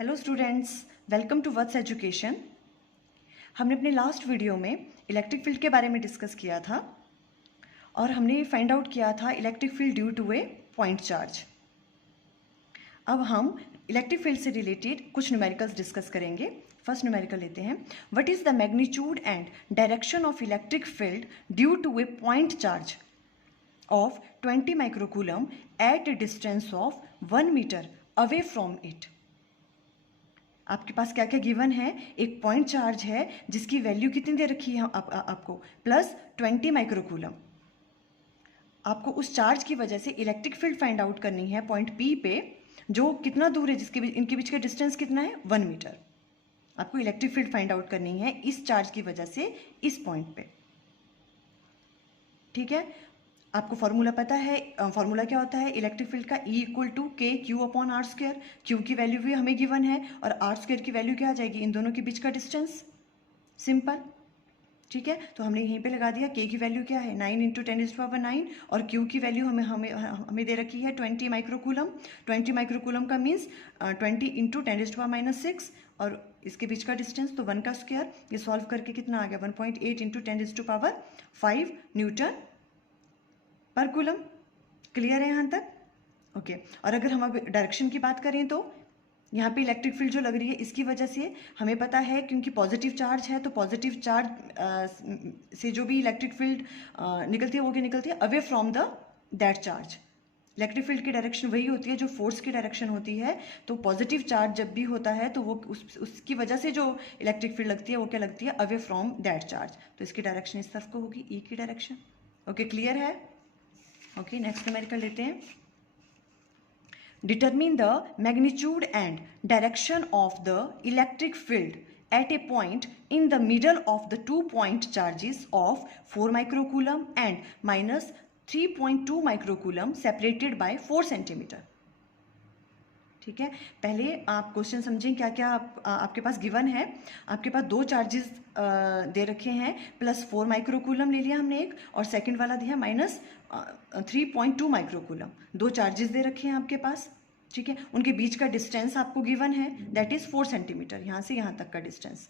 Hello students, welcome to Vats education. हमने अपने last video में इलेक्ट्रिक फील्ड के बारे में डिस्कस किया था और हमने फाइंड आउट किया था electric field due to a point charge. अब हम इलेक्ट्रिक फील्ड से रिलेटेड कुछ न्यूमेरिकल्स डिस्कस करेंगे। फर्स्ट न्यूमेरिकल लेते हैं। What is the magnitude and direction of electric field due to a point charge of 20 microcoulomb at a distance of 1 metre away from it. आपके पास क्या क्या given है? एक पॉइंट चार्ज है जिसकी वैल्यू कितनी दे रखी है आपको प्लस 20 माइक्रोकूलम। आपको उस चार्ज की वजह से इलेक्ट्रिक फील्ड फाइंड आउट करनी है पॉइंट पी पे, जो कितना दूर है, जिसके इनके बीच का डिस्टेंस कितना है 1 मीटर। आपको इलेक्ट्रिक फील्ड फाइंड आउट करनी है इस चार्ज की वजह से इस पॉइंट पे। ठीक है, आपको फॉर्मूला पता है। फॉर्मूला क्या होता है इलेक्ट्रिक फील्ड का? E equal to K Q upon R square. Q की वैल्यू भी हमें गिवन है और आर स्क्वायर की वैल्यू क्या आ जाएगी? इन दोनों के बीच का डिस्टेंस। सिंपल, ठीक है। तो हमने यहीं पे लगा दिया। के की वैल्यू क्या है? 9 इंटू 10⁻⁹ और क्यू की वैल्यू हमें दे रखी है 20 माइक्रोकूलम। 20 माइक्रोकूलम का मीन्स 20 इंटू 10⁻⁶ और इसके बीच का डिस्टेंस तो 1 का स्क्वायर। ये सॉल्व करके कितना आ गया? 1.8 इंटू 10⁵ न्यूटन पर कूलम। क्लियर है यहाँ तक? ओके। और अगर हम अब डायरेक्शन की बात करें तो यहाँ पे इलेक्ट्रिक फील्ड जो लग रही है इसकी वजह से हमें पता है, क्योंकि पॉजिटिव चार्ज है तो पॉजिटिव चार्ज से जो भी इलेक्ट्रिक फील्ड निकलती है वो क्या निकलती है? Away from the that charge. Electric field की डायरेक्शन वही होती है जो फोर्स की डायरेक्शन होती है। तो पॉजिटिव चार्ज जब भी होता है तो वो उसकी वजह से जो इलेक्ट्रिक फील्ड लगती है वो क्या लगती है? Away from that charge. तो इसकी डायरेक्शन इस तरफ को होगी, ई की डायरेक्शन। ओके, क्लियर है? ओके, नेक्स्ट न्यूमेरिकल लेते हैं। Determine the magnitude and direction of the electric field at a point in the middle of the 2 point charges of 4 microcoulomb and minus 3.2 microcoulomb separated by 4 centimeter। ठीक है, पहले आप question समझें क्या क्या आपके पास गिवन है। आपके पास दो चार्जेस दे रखे हैं, प्लस 4 माइक्रोकूलम ले लिया हमने एक, और सेकंड वाला दिया माइनस 3.2 माइक्रोकूलम। दो चार्जेस दे रखे हैं आपके पास। ठीक है, उनके बीच का डिस्टेंस आपको गिवन है, दैट इज 4 सेंटीमीटर, यहाँ से यहाँ तक का डिस्टेंस।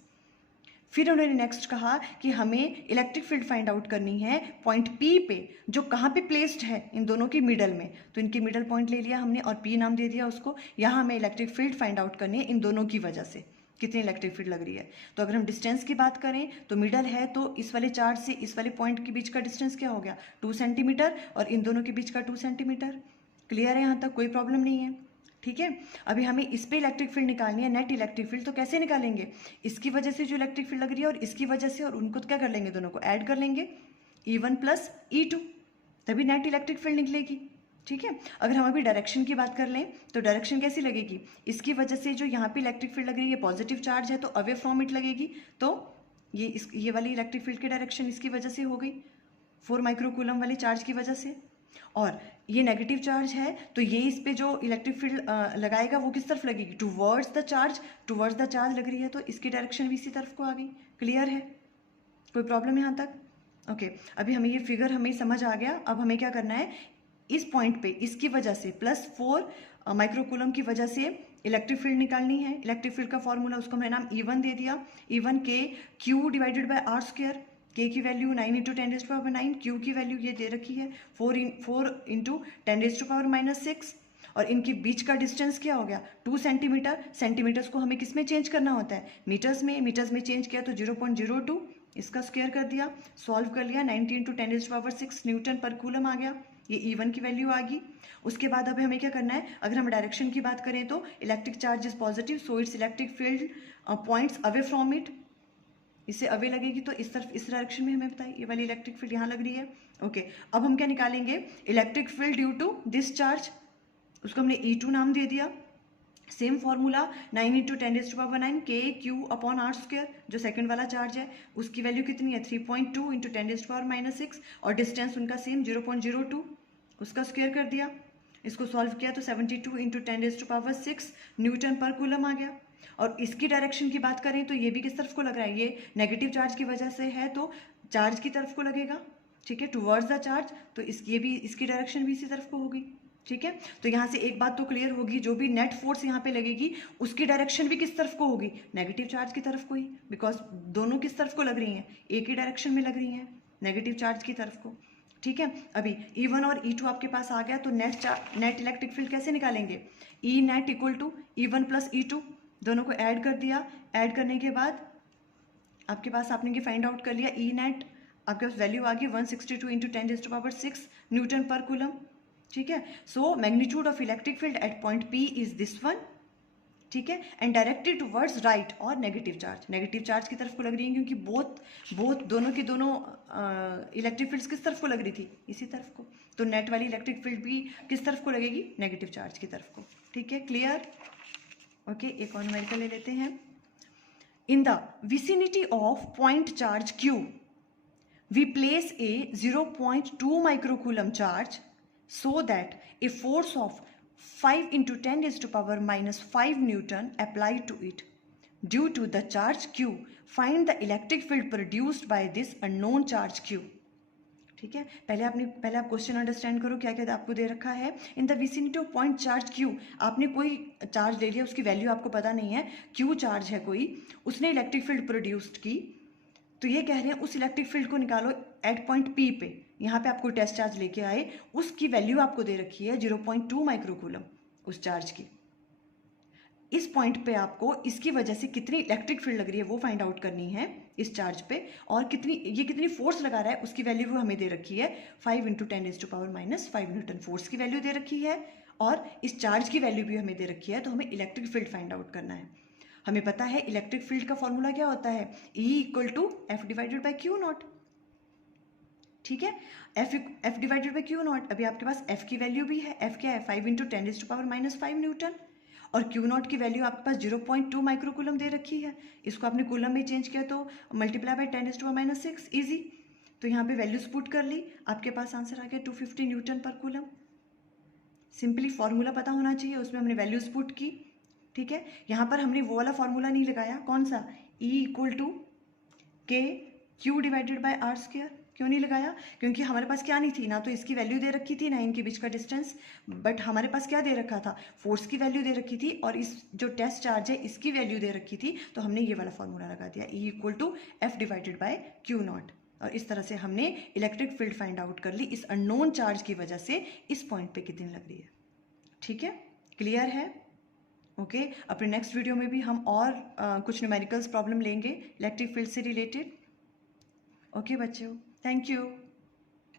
फिर उन्होंने नेक्स्ट कहा कि हमें इलेक्ट्रिक फील्ड फाइंड आउट करनी है पॉइंट पी पे, जो कहाँ पे प्लेस्ड है इन दोनों के मिडल में। तो इनके मिडल पॉइंट ले लिया हमने और पी नाम दे दिया उसको। यहाँ हमें इलेक्ट्रिक फील्ड फाइंड आउट करनी है इन दोनों की वजह से, कितनी इलेक्ट्रिक फील्ड लग रही है। तो अगर हम डिस्टेंस की बात करें तो मिडल है तो इस वाले चार्ज से इस वाले पॉइंट के बीच का डिस्टेंस क्या हो गया? 2 सेंटीमीटर, और इन दोनों के बीच का 2 सेंटीमीटर। क्लियर है यहाँ तक? कोई प्रॉब्लम नहीं है। ठीक है, अभी हमें इस पे इलेक्ट्रिक फील्ड निकालनी है, नेट इलेक्ट्रिक फील्ड। तो कैसे निकालेंगे? इसकी वजह से जो इलेक्ट्रिक फील्ड लग रही है और इसकी वजह से, और उनको क्या कर लेंगे? दोनों को ऐड कर लेंगे, E1 प्लस E2, तभी नेट इलेक्ट्रिक फील्ड निकलेगी। ठीक है, अगर हम अभी डायरेक्शन की बात कर लें तो डायरेक्शन कैसी लगेगी? इसकी वजह से जो यहाँ पे इलेक्ट्रिक फील्ड लग रही है पॉजिटिव चार्ज है तो अवे फ्रॉम इट लगेगी। तो ये वाली इलेक्ट्रिक फील्ड की डायरेक्शन इसकी वजह से हो गई, 4 माइक्रोकूलम वाले चार्ज की वजह से। और ये नेगेटिव चार्ज है तो ये इस पे जो इलेक्ट्रिक फील्ड लगाएगा वो किस तरफ लगेगी? Towards the charge. Towards the charge लग रही है तो इसकी डायरेक्शन भी इसी तरफ को आ गई। क्लियर है? कोई प्रॉब्लम यहाँ तक? ओके, अभी हमें ये फिगर हमें समझ आ गया। अब हमें क्या करना है? इस पॉइंट पे इसकी वजह से प्लस 4 माइक्रोकूलम की वजह से इलेक्ट्रिक फील्ड निकालनी है। इलेक्ट्रिक फील्ड का फॉर्मूला उसको मैंने नाम E1 दे दिया। E1 K Q divided by R square. K की वैल्यू 9 इंटू 10⁻⁹, क्यू की वैल्यू ये दे रखी है 4 इंटू 10⁻⁶, और इनके बीच का डिस्टेंस क्या हो गया? 2 सेंटीमीटर। सेंटीमीटर्स को हमें किस में चेंज करना होता है? मीटर्स में। मीटर्स में चेंज किया तो 0.02, इसका स्क्वायर कर दिया, सॉल्व कर लिया, 90 इंटू 10⁻⁶ न्यूटन पर कूलम आ गया। ये E1 की वैल्यू आ गई। उसके बाद अब हमें क्या करना है? अगर हम डायरेक्शन की बात करें तो electric charge is positive, so it's electric field points away from it. इससे अवे लगेगी तो इस तरफ, इस डायरेक्शन में हमें बताइए ये वाली इलेक्ट्रिक फील्ड यहाँ लग रही है। ओके, अब हम क्या निकालेंगे? Electric field due to this charge, उसको हमने E2 नाम दे दिया। सेम फॉर्मूला 9 इंटू 10⁻⁹ के क्यू अपॉन आर स्क्वायर, जो सेकंड वाला चार्ज है उसकी वैल्यू कितनी है? 3.2 इंटू 10⁻⁶, और डिस्टेंस उनका सेम 0.02, उसका स्क्वायर कर दिया। इसको सॉल्व किया तो 72 इंटू 10⁻⁶ न्यूटन पर कूलम आ गया। और इसकी डायरेक्शन की बात करें तो ये भी किस तरफ को लग रहा है? ये नेगेटिव चार्ज की वजह से है तो चार्ज की तरफ को लगेगा। ठीक है, टुवर्ड्स द चार्ज, तो ये भी, इसकी डायरेक्शन भी इसी तरफ को होगी। ठीक है, तो यहाँ से एक बात तो क्लियर होगी, जो भी नेट फोर्स यहाँ पे लगेगी उसकी डायरेक्शन भी किस तरफ को होगी, नेगेटिव चार्ज की तरफ को ही, बिकॉज दोनों किस तरफ को लग रही हैं, एक ही डायरेक्शन में लग रही हैं, नेगेटिव चार्ज की तरफ को। ठीक है, अभी E1 और E2 आपके पास आ गया, तो नेट इलेक्ट्रिक फील्ड कैसे निकालेंगे, E net equal to E1 plus E2, दोनों को ऐड कर दिया, ऐड करने के बाद आपके पास आपने ये फाइंड आउट कर लिया, ई नेट आपके पास वैल्यू आ गई 162 इंटू 10⁻6 न्यूटन पर कूलम। ठीक है, so magnitude of electric field at point P is this one. ठीक है, एंड डायरेक्टेड टुवर्ड्स राइट और नेगेटिव चार्ज की तरफ को लग रही है, क्योंकि बोथ दोनों की दोनों इलेक्ट्रिक फील्ड्स किस तरफ को लग रही थी, इसी तरफ को, तो नेट वाली इलेक्ट्रिक फील्ड भी किस तरफ को लगेगी, नेगेटिव चार्ज की तरफ को। ठीक है, क्लियर। ओके, एक और न्यूमेरिकल ले लेते हैं। In the vicinity of point charge Q we place a 0.2 microcoulomb charge so that a force of 5 into 10⁻⁻5 Newton applied to it. Due to the charge Q, find the electric field produced by this unknown charge Q. ठीक है, पहले आप question understand करो, क्या क्या आपको दे रखा है। In the vicinity of point charge Q, आपने कोई चार्ज ले लिया, उसकी वैल्यू आपको पता नहीं है, Q चार्ज है कोई, उसने इलेक्ट्रिक फील्ड प्रोड्यूस्ड की, तो ये कह रहे हैं उस इलेक्ट्रिक फील्ड को निकालो एट पॉइंट P पे, यहाँ पे आपको टेस्ट चार्ज लेके आए, उसकी वैल्यू आपको दे रखी है 0.2 माइक्रोकूलम उस चार्ज की। इस पॉइंट पे आपको इसकी वजह से कितनी इलेक्ट्रिक फील्ड लग रही है वो फाइंड आउट करनी है इस चार्ज पे, और कितनी फोर्स लगा रहा है उसकी वैल्यू हमें दे रखी है 5 इंटू 10⁻⁻5 न्यूटन फोर्स की वैल्यू दे रखी है, और इस चार्ज की वैल्यू भी हमें दे रखी है, तो हमें इलेक्ट्रिक फील्ड फाइंड आउट करना है। हमें पता है इलेक्ट्रिक फील्ड का फॉर्मूला क्या होता है, E equal to F divided by Q naught. ठीक है, F divided by Q naught, अभी आपके पास F की वैल्यू भी है, F क्या है 5 इंटू 10⁻⁻5 न्यूटन, और Q नॉट की वैल्यू आपके पास 0.2 माइक्रोकूलम दे रखी है, इसको आपने कूलम में चेंज किया तो मल्टीप्लाई बाई 10⁻⁻6 इजी, तो यहाँ पे वैल्यूज पुट कर ली, आपके पास आंसर आ गया 250 न्यूटन पर कूलम। सिंपली फॉर्मूला पता होना चाहिए, उसमें हमने वैल्यूज पुट की। ठीक है, यहाँ पर हमने वो वाला फॉर्मूला नहीं लगाया, कौन सा, E equal to K Q divided by R square, क्यों नहीं लगाया, क्योंकि हमारे पास क्या नहीं थी, ना तो इसकी वैल्यू दे रखी थी ना इनके बीच का डिस्टेंस, बट हमारे पास क्या दे रखा था, फोर्स की वैल्यू दे रखी थी, और इस जो टेस्ट चार्ज है इसकी वैल्यू दे रखी थी, तो हमने ये वाला फॉर्मूला लगा दिया, E equal to F divided by Q naught, और इस तरह से हमने इलेक्ट्रिक फील्ड फाइंड आउट कर ली इस अननोन चार्ज की वजह से इस पॉइंट पे कितनी लग रही है। ठीक है, क्लियर है। ओके, अपने नेक्स्ट वीडियो में भी हम और कुछ न्यूमेरिकल्स प्रॉब्लम लेंगे इलेक्ट्रिक फील्ड से रिलेटेड। ओके बच्चों, थैंक यू।